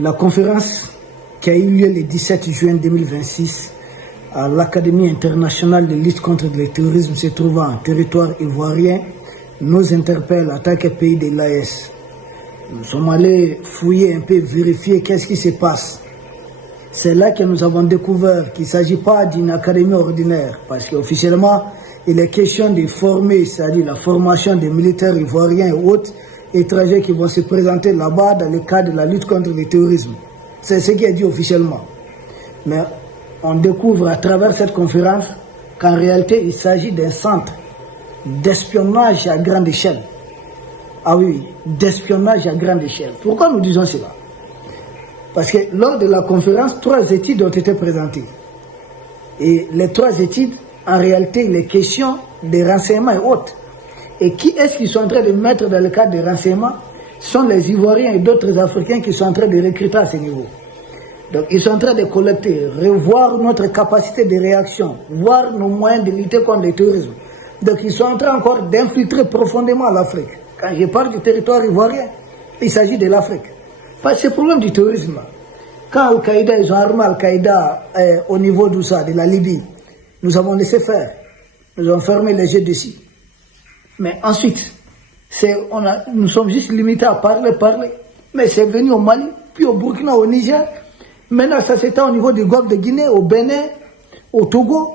La conférence qui a eu lieu le 17 juin 2026 à l'Académie internationale de lutte contre le terrorisme se trouvant en territoire ivoirien nous interpelle en tant que pays de l'AES. Nous sommes allés fouiller un peu, vérifier qu'est-ce qui se passe. C'est là que nous avons découvert qu'il ne s'agit pas d'une académie ordinaire, parce qu'officiellement, il est question de former, c'est-à-dire la formation des militaires ivoiriens et autres étrangers qui vont se présenter là-bas dans le cadre de la lutte contre le terrorisme. C'est ce qui est dit officiellement. Mais on découvre à travers cette conférence qu'en réalité, il s'agit d'un centre d'espionnage à grande échelle. Ah oui, d'espionnage à grande échelle. Pourquoi nous disons cela? Parce que lors de la conférence, 3 études ont été présentées. Et les 3 études, en réalité, les questions des renseignements et autres. Et qui est-ce qu'ils sont en train de mettre dans le cadre des renseignements? Ce sont les Ivoiriens et d'autres Africains qui sont en train de recruter à ce niveau. Donc ils sont en train de collecter, revoir notre capacité de réaction, voir nos moyens de lutter contre le terrorisme. Donc ils sont en train encore d'infiltrer profondément l'Afrique. Quand je parle du territoire ivoirien, il s'agit de l'Afrique. Parce que c'est le problème du terrorisme. Quand Al-Qaïda, ils ont armé Al-Qaïda au niveau de ça, de la Libye, nous avons laissé faire. Nous avons fermé les yeux dessus. Mais ensuite, nous sommes juste limités à parler. Mais c'est venu au Mali, puis au Burkina, au Niger. Maintenant, ça s'étend au niveau du golfe de Guinée, au Bénin, au Togo.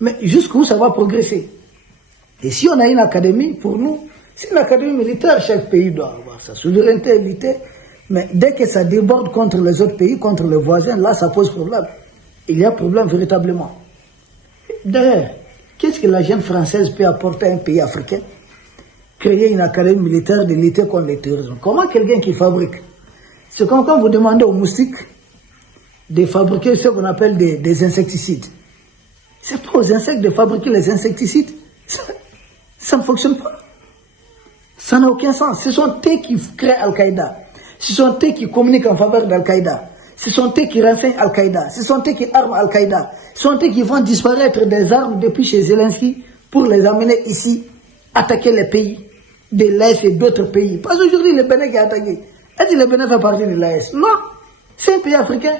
Mais jusqu'où ça va progresser? Et si on a une académie, pour nous, c'est une académie militaire. Chaque pays doit avoir sa souveraineté militaire. Mais dès que ça déborde contre les autres pays, contre les voisins, là, ça pose problème. Il y a problème véritablement. D'ailleurs, qu'est-ce que la jeune française peut apporter à un pays africain? Créer une académie militaire de lutter contre le terrorisme. Comment quelqu'un qui fabrique? C'est comme quand vous demandez aux moustiques de fabriquer ce qu'on appelle des insecticides. C'est pas aux insectes de fabriquer les insecticides. Ça ne fonctionne pas. Ça n'a aucun sens. Ce sont eux qui créent Al-Qaïda. Ce sont eux qui communiquent en faveur d'Al-Qaïda. Ce sont eux qui renseignent Al-Qaïda. Ce sont eux qui arment Al-Qaïda. Ce sont eux qui font disparaître des armes depuis chez Zelensky pour les amener ici, attaquer les pays de l'Est et d'autres pays. Parce qu'aujourd'hui, le Bénin qui a attaqué. Est-ce que le Bénin fait partie de l'Est? Non. C'est un pays africain.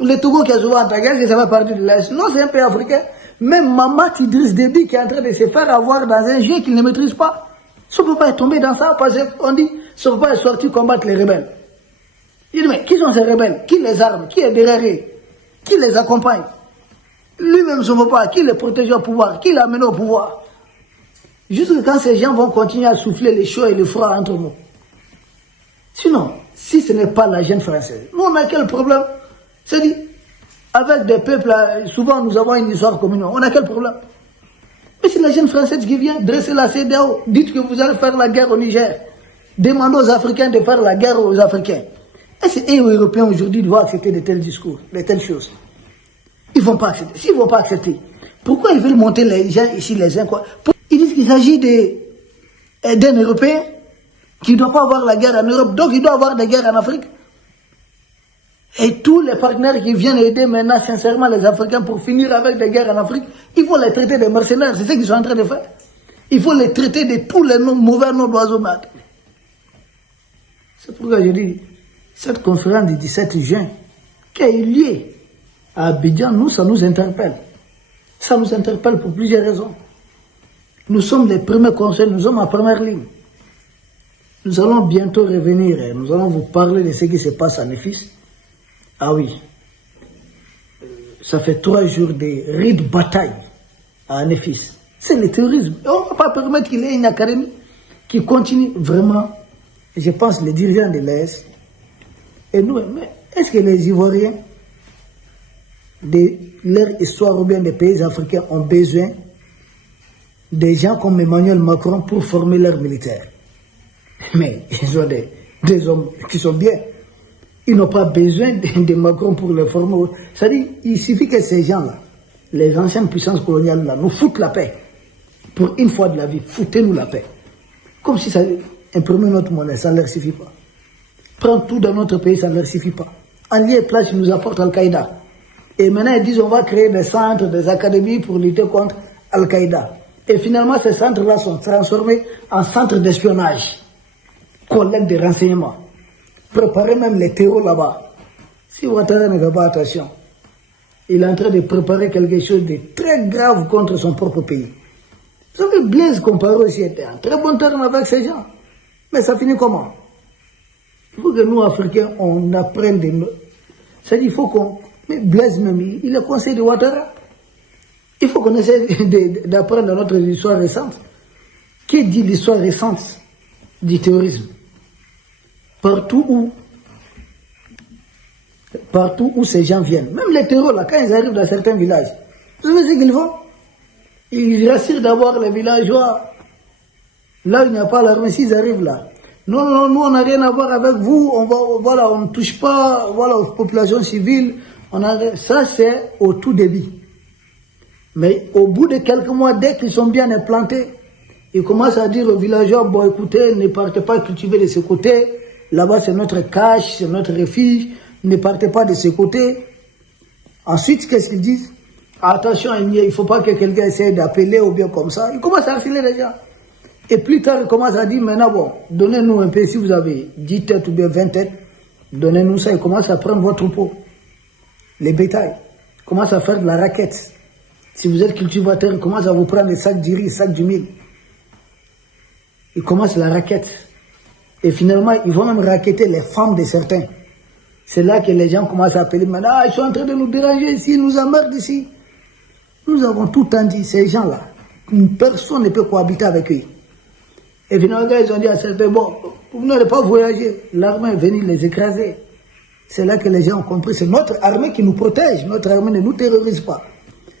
Le Togo qui a souvent attaqué, est-ce que ça fait partie de l'Est? Non, c'est un pays africain. Même Mamat Idriss Déby qui est en train de se faire avoir dans un jeu qu'il ne maîtrise pas. Ça ne peut pas être tombé dans ça parce qu'on dit ça ne peut pas être sorti combattre les rebelles. Il dit mais qui sont ces rebelles? Qui les arme? Qui est derrière eux? Qui les accompagne? Lui-même ne se veut pas. Qui les protège au pouvoir? Qui l'amène au pouvoir? Jusque quand ces gens vont continuer à souffler les chaud et le froid entre nous. Sinon, si ce n'est pas la jeune française, nous on a quel problème? C'est-à-dire, avec des peuples, souvent nous avons une histoire commune. On a quel problème? Mais c'est la jeune française qui vient dresser la CEDEAO. Dites que vous allez faire la guerre au Niger. Demandez aux Africains de faire la guerre aux Africains. Est-ce que les Européens aujourd'hui doivent accepter de tels discours, de telles choses? Ils ne vont pas accepter. S'ils ne vont pas accepter, pourquoi ils veulent monter les gens ici, les uns quoi? Ils disent qu'il s'agit d'un Européen qui ne doit pas avoir la guerre en Europe, donc il doit avoir des guerres en Afrique. Et tous les partenaires qui viennent aider maintenant sincèrement les Africains pour finir avec des guerres en Afrique, il faut les traiter de mercenaires, c'est ce qu'ils sont en train de faire. Il faut les traiter de tous les mauvais noms d'oiseaux. C'est pourquoi je dis, cette conférence du 17 juin, qui a eu lieu à Abidjan, nous, ça nous interpelle. Ça nous interpelle pour plusieurs raisons. Nous sommes les premiers conseils, nous sommes en première ligne. Nous allons bientôt revenir et nous allons vous parler de ce qui se passe à Nefis. Ah oui, ça fait 3 jours de rude bataille à Nefis. C'est le terrorisme. Et on ne va pas permettre qu'il y ait une académie qui continue vraiment. Je pense les dirigeants de l'AES. Et nous, mais est-ce que les Ivoiriens, de leur histoire ou bien des pays africains, ont besoin des gens comme Emmanuel Macron pour former leurs militaires? Mais ils ont des hommes qui sont bien. Ils n'ont pas besoin de Macron pour les former. C'est-à-dire, il suffit que ces gens-là, les anciennes puissances coloniales-là, nous foutent la paix. Pour une fois de la vie, foutez-nous la paix. Comme si ça imprimer notre monnaie, ça ne leur suffit pas. Prendre tout dans notre pays, ça ne leur suffit pas. En lieu et place, ils nous apportent Al-Qaïda. Et maintenant, ils disent on va créer des centres, des académies pour lutter contre Al-Qaïda. Et finalement, ces centres-là sont transformés en centres d'espionnage, collecte de renseignements. Préparer même les terreaux là-bas Si Ouattara ne fait pas attention, il est en train de préparer quelque chose de très grave contre son propre pays. Vous savez, Blaise Compaoré aussi était en très bon terme avec ces gens. Mais ça finit comment? Il faut que nous, Africains, on apprenne de nous. C'est-à-dire, il faut qu'on... Mais Blaise même, il est conseiller de Ouattara. Il faut qu'on essaie d'apprendre notre histoire récente. Qui dit l'histoire récente du terrorisme? Partout où ces gens viennent, même les terroristes, là, quand ils arrivent dans certains villages, vous savez ce qu'ils font? Ils rassurent d'abord les villageois. Là où il n'y a pas l'armée, s'ils arrivent là. Non, non, nous on n'a rien à voir avec vous, on ne touche pas aux populations civiles. Ça c'est au tout début. Mais au bout de quelques mois, dès qu'ils sont bien implantés, ils commencent à dire aux villageois, bon écoutez, ne partez pas cultiver de ce côté, là-bas c'est notre cache, c'est notre refuge, ne partez pas de ce côté. Ensuite, qu'est-ce qu'ils disent? Attention, il ne faut pas que quelqu'un essaie d'appeler ou bien comme ça. Ils commencent à harceler les gens. Et plus tard, ils commencent à dire, maintenant bon, donnez-nous un peu, si vous avez 10 têtes ou bien 20 têtes, donnez-nous ça. Ils commencent à prendre votre troupeau, les bétails. Ils commencent à faire de la raquette. Si vous êtes cultivateur, ils commencent à vous prendre les sacs du riz, les sacs du mil. Ils commencent la raquette. Et finalement, ils vont même raqueter les femmes de certains. C'est là que les gens commencent à appeler maintenant, ah, ils sont en train de nous déranger ici, ils nous emmerdent ici. Nous avons tout le temps dit, ces gens-là, personne ne peut cohabiter avec eux. Et finalement, ils ont dit à certains, bon, vous n'allez pas voyager. L'armée est venue les écraser. C'est là que les gens ont compris, c'est notre armée qui nous protège, notre armée ne nous terrorise pas.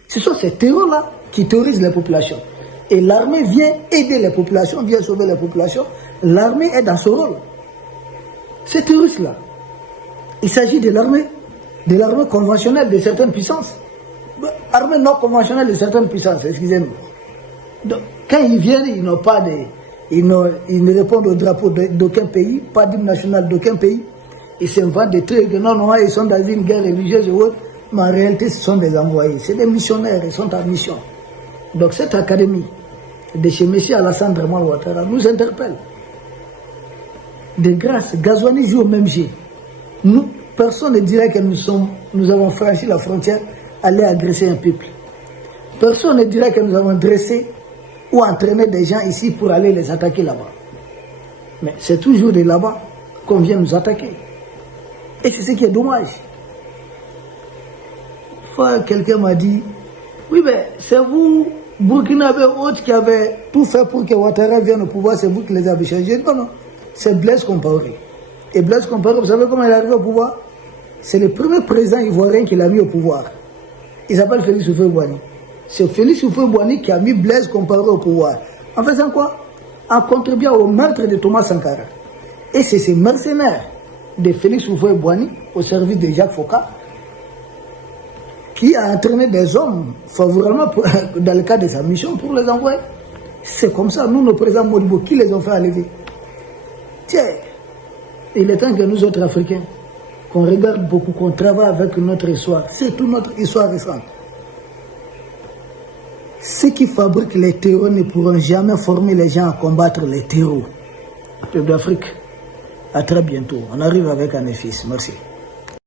Ce sont ces terreurs-là qui terrorisent les populations. Et l'armée vient aider les populations, vient sauver les populations. L'armée est dans ce rôle. Ces terroristes-là, il s'agit de l'armée conventionnelle de certaines puissances. Armée non conventionnelle de certaines puissances, excusez-moi. Donc, quand ils viennent, ils n'ont pas de... Ils ne répondent au drapeau d'aucun pays, pas d'hymne national d'aucun pays. Ils s'inventent des trucs, non, ils sont dans une guerre religieuse ou autre, mais en réalité, ce sont des envoyés. C'est des missionnaires, ils sont en mission. Donc cette académie de chez M. Alassane Draman Ouattara nous interpelle. De grâce, Gazouani joue au même jeu. Nous, personne ne dirait que nous avons franchi la frontière, aller agresser un peuple. Personne ne dirait que nous avons dressé ou entraîné des gens ici pour aller les attaquer là-bas. Mais c'est toujours de là-bas qu'on vient nous attaquer. Et c'est ce qui est dommage. Une fois, quelqu'un m'a dit, oui, mais c'est vous, Burkinabé autres, qui avez tout fait pour que Ouattara vienne au pouvoir, c'est vous qui les avez changés. Non, non, c'est Blaise Compaoré. Et Blaise Compaoré, vous savez comment il est arrivé au pouvoir? C'est le premier président ivoirien qui l'a mis au pouvoir. Il s'appelle Félix Houphouët-Boigny. C'est Félix Houphouët-Boigny qui a mis Blaise Compaoré au pouvoir. En faisant quoi? En contribuant au meurtre de Thomas Sankara. Et c'est ces mercenaires de Félix Houphouët-Boigny au service de Jacques Foccart qui a entraîné des hommes favorablement dans le cadre de sa mission pour les envoyer. C'est comme ça, nous, nos présidents Modibo, qui les ont fait enlever? Tiens, il est temps que nous autres Africains, qu'on regarde beaucoup, qu'on travaille avec notre histoire, surtout notre histoire récente. Ceux qui fabriquent les terreaux ne pourront jamais former les gens à combattre les terreaux. Peuple d'Afrique, à très bientôt. On arrive avec un fils. Merci.